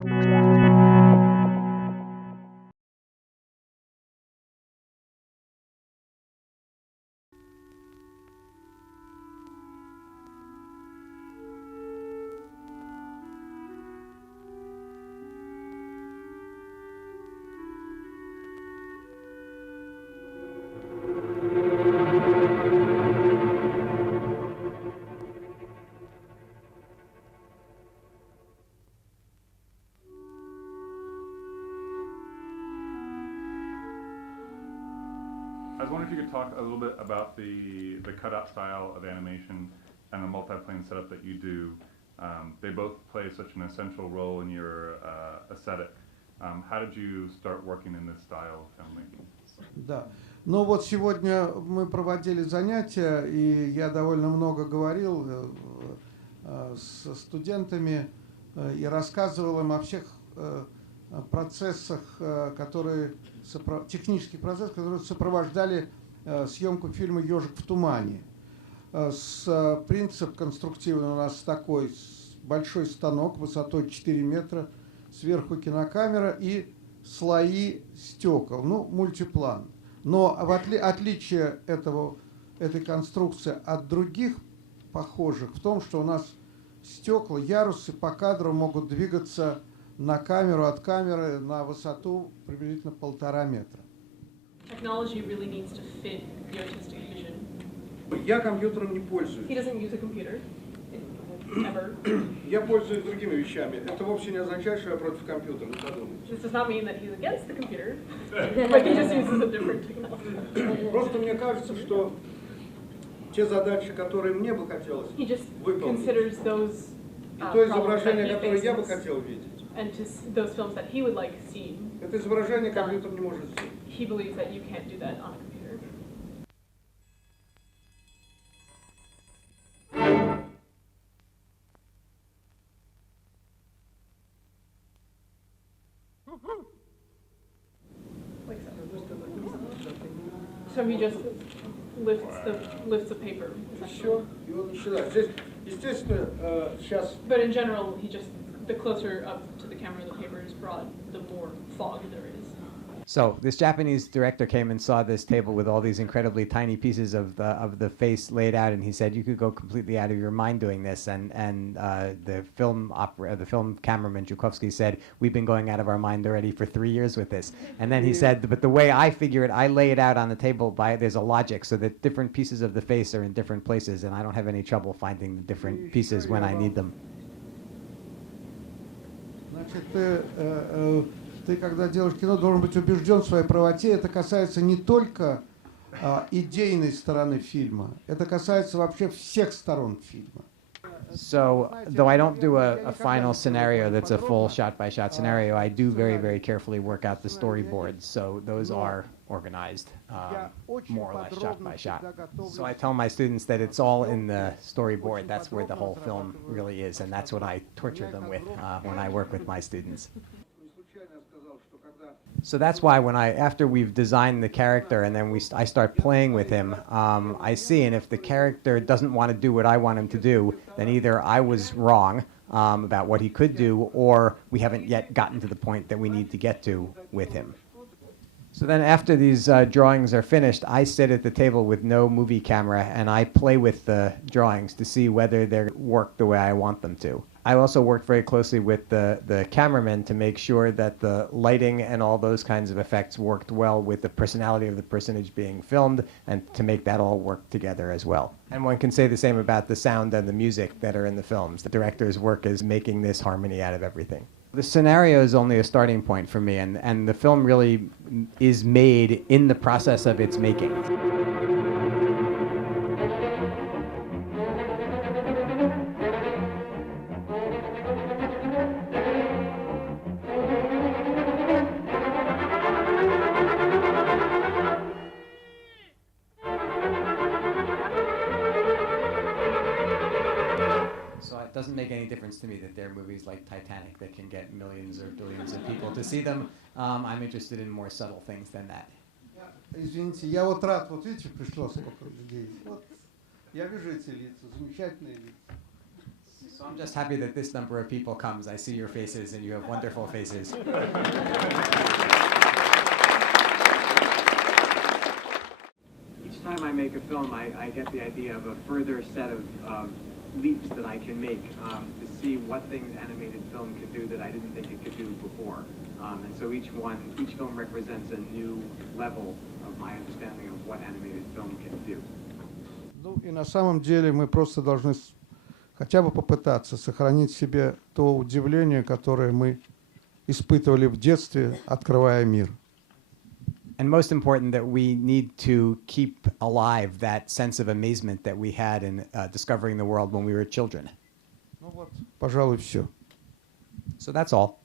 I was wondering if you could talk a little bit about the cutout style of animation and the multi-plane setup that you do. They both play such an essential role in your aesthetic. How did you start working in this style of filmmaking? Да. Ну вот сегодня мы проводили занятия, и я довольно много говорил с студентами и рассказывал им о всех процессах, технических процессах, которые сопровождали съемку фильма «Ежик в тумане». Принцип конструктивный у нас такой: большой станок высотой 4 метра, сверху кинокамера и слои стекол, ну, мультиплан. Но отличие этой конструкции от других похожих в том, что у нас стекла, ярусы по кадру могут двигаться на камеру, от камеры на высоту приблизительно 1,5 метра. Technology really needs to fit the artistic vision. Я компьютером не пользуюсь. He doesn't use a computer ever. Я пользуюсь другими вещами. Это вовсе не означает, что я против компьютера. Не подумайте. This does not mean that he's against the computer, but he just uses a different technology. Просто мне кажется, что те задачи, которые мне бы хотелось выполнить, и то изображение, которое я бы хотел видеть, and to those films that he would like seen, это изображение компьютер не может сделать. He believes that you can't do that on a computer. Like so. So he just lifts the paper. Все, и он начинает. Здесь, естественно, сейчас. But in general, the closer up to the camera the paper is brought, the more fog there is. So this Japanese director came and saw this table with all these incredibly tiny pieces of the face laid out, and he said you could go completely out of your mind doing this. And the film cameraman Zhukovsky said, we've been going out of our mind already for 3 years with this. And then he said, but the way I figure it, I lay it out on the table there's a logic so that different pieces of the face are in different places, and I don't have any trouble finding the different pieces when I need them. Значит, ты, когда делаешь кино, должен быть убежден в своей правоте. Это касается не только идейной стороны фильма, это касается вообще всех сторон фильма. So, though I don't do a final scenario that's a full shot-by-shot scenario, I do very, very carefully work out the storyboards. So those are organized more or less shot-by-shot. So I tell my students that it's all in the storyboard. That's where the whole film really is, and that's what I torture them with when I work with my students. So that's why after we've designed the character and then I start playing with him, I see, and if the character doesn't want to do what I want him to do, then either I was wrong about what he could do, or we haven't yet gotten to the point that we need to get to with him. So then after these drawings are finished, I sit at the table with no movie camera and I play with the drawings to see whether they work the way I want them to. I also worked very closely with the cameraman to make sure that the lighting and all those kinds of effects worked well with the personality of the personage being filmed, and to make that all work together as well. And one can say the same about the sound and the music that are in the films. The director's work is making this harmony out of everything. The scenario is only a starting point for me, and the film really is made in the process of its making. It doesn't make any difference to me that there are movies like Titanic that can get millions or billions of people to see them. I'm interested in more subtle things than that. Извините, я вот рад, вот видите, пришло сколько людей. Вот, я вижу эти лица, замечательные лица. So I'm just happy that this number of people comes. I see your faces, and you have wonderful faces. Each time I make a film, I get the idea of a further set of leaps that I can make to see what things animated film could do that I didn't think it could do before. And so each film represents a new level of my understanding of what animated film can do. Ну и на самом деле мы просто должны хотя бы попытаться сохранить в себе то удивление, которое мы испытывали в детстве, открывая мир. And most important, that we need to keep alive that sense of amazement that we had in discovering the world when we were children. Ну вот, пожалуй, все. So that's all.